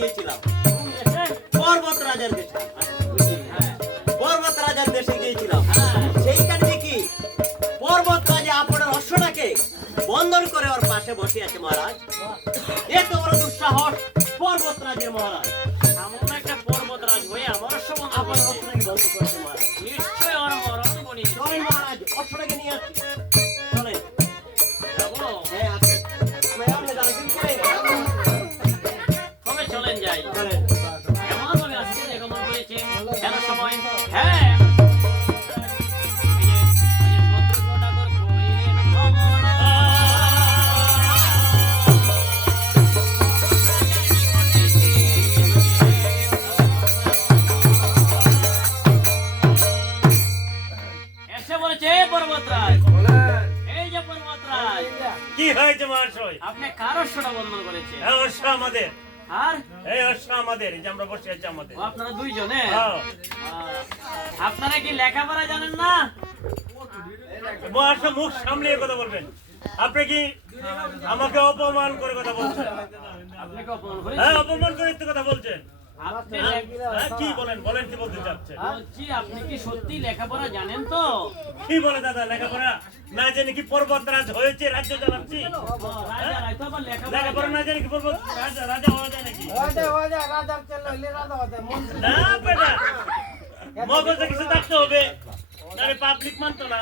গিয়েছিলাম, পর্বত রাজার দেশে। পর্বত রাজার দেশে গিয়েছিলাম, সেইখানে দেখি পর্বত রাজা আপনার অশ্বটাকে বন্ধন করে ওর পাশে বসে আছে মহারাজ। এত বড় দুঃসাহস পর্বত রাজের মহারাজ। এমন একটা পর্বতরাজ হয়ে আমার অশ্ব বন্ধ আপনার করেছে। অশ্বটাকে বন্ধন করেছে মহারাজ। নিশ্চয় ওর মরণ বনি। চলেন মহারাজ, অশ্বটাকে নিয়ে আসছি। চলেন। যাবো? হ্যাঁ, আসেন। আপনি দাঁড়িয়ে করেন। কবে চলেন যাই? চলেন। এমন ভাবে আসছে যে গমন করেছে এত সময়। হ্যাঁ, এই যে শত্রু ঠাকুর কইলেন ভ্রমণ। এসে বলেছে পর্বতরাজ, এই যে পর্বতরাজ, কি হয়েছে মহাশয়? আপনি কার অশ্বটা বন্ধন করেছে? এই অশ্ব আমাদের, আর এই অশ্ব আমাদের, এই যে আমরা বসে আছি আমাদের। ও আপনারা দুইজনে? হ্যাঁ। আপনারা কি লেখাপড়া জানেন না? মহাশয় মুখ সামলিয়ে কথা বলবেন। আপনি কি আমাকে অপমান করে কথা বলছেন? আপনাকে অপমান করেছি? হ্যাঁ, অপমান করে তো কথা বলছেন। আপনি হ্যাঁ, কি বলেন, বলেন কি বলতে চাচ্ছেন? বলছি আপনি কি সত্যি লেখাপড়া জানেন তো? কি বলে দাদা, লেখাপড়া না জেনে কি পর্বতরাজ হয়েছে, রাজ্য চালাচ্ছি? রাজা রাইতো আবার লেখাপড়া লেখাপড়া না জেনে কি পর্বত রাজা রাজা হওয়া যায় নাকি? না বেটা, মগজে কিছু থাকতে হবে, নাহলে পাবলিক মানতো না।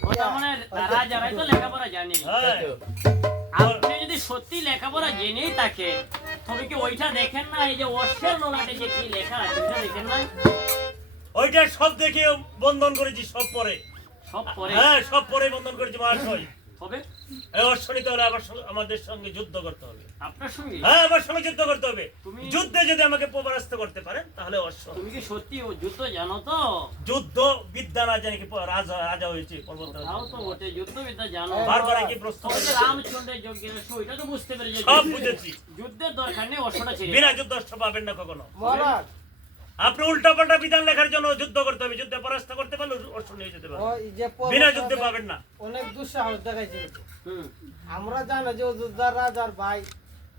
ও তার মানে রাজা রাইতো লেখাপড়া জানে। হ্যাঁ। আপনি যদি সত্যি লেখাপড়া জেনেই থাকে তবে কি ওইটা দেখেন না, এই যে অশ্বের ললাটে যে কি লেখা আছে ওইটা দেখেন না? ওইটা সব দেখে বন্ধন করেছি, সব পরে। সব পরে হ্যাঁ, সব পরে বন্ধন করেছি মহাশয়। হবে এই অশ্ব নিতে হলে আমাদের সঙ্গে যুদ্ধ করতে হবে। আপনার সঙ্গে? হ্যাঁ, আমার সঙ্গে যুদ্ধ করতে হবে। তুমি- যুদ্ধে যদি আমাকে পরাস্ত করতে পারেন তাহলে অশ্ব। তুমি কি সত্যি ও যুদ্ধ জানো তো? যুদ্ধ বিদ্যা না জানি কি রাজা রাজা হয়েছে পর্বতরাজ। তাও তো বটে, যুদ্ধবিদ্যা জানো। বারবার কি প্রশ্ন ওই যে করছেন? রামচন্দ্রের যজ্ঞের অশ্ব, ওইটা তো বুঝতে পেরেছি। সব বুঝেছি। যুদ্ধের দরকার নেই, অশ্বটা ছেড়ে বিনা দাও। যুদ্ধ অশ্ব পাবেন না কখনো। মহারাজ আপনি উল্টা পাল্টা বিধান লেখার জন্য যুদ্ধ করতে হবে, যুদ্ধে পরাস্ত করতে পারলে অশ্ব নিয়ে যেতে পারবেন। ওই যে বিনা যুদ্ধে পাবেন না। অনেক দুঃসাহস দেখাইছে। হুম, আমরা জানি যে যোদ্ধার রাজার ভাই,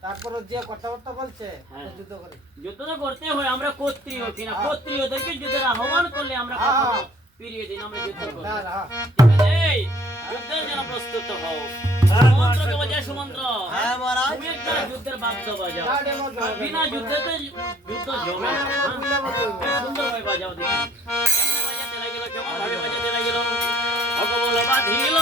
তারপরে যে কথাবার্তা বলছে হ্যাঁ। যুদ্ধ করে। যুদ্ধ তো করতে হয়, আমরা ক্ষত্রিয় কিনা, হ্যাঁ। ক্ষত্রিয়দেরকে যুদ্ধের আহ্বান করলে আমরা হ্যাঁ, কখনো হ্যাঁ। ফিরিয়ে দিন, আমরা যুদ্ধ করব। না, না, ঠিক আছে? এই, যুদ্ধের জন্য প্রস্তুত হও। হ্যাঁ, সুমন্ত্রকে বাজাও, সুমন্ত্র। হ্যাঁ মহারাজ। তুমি একটা যুদ্ধের বাদ্য বাজাও। না, না, না, আর বিনা যুদ্ধেতে যুদ্ধ জমে না। হ্যাঁ? সুন্দরভাবে বাজাও দেখি। কেমনে বাজাতে লাগিল, কেমন ভাবে বাজাতে লাগিল? ভগবল বাঁধিল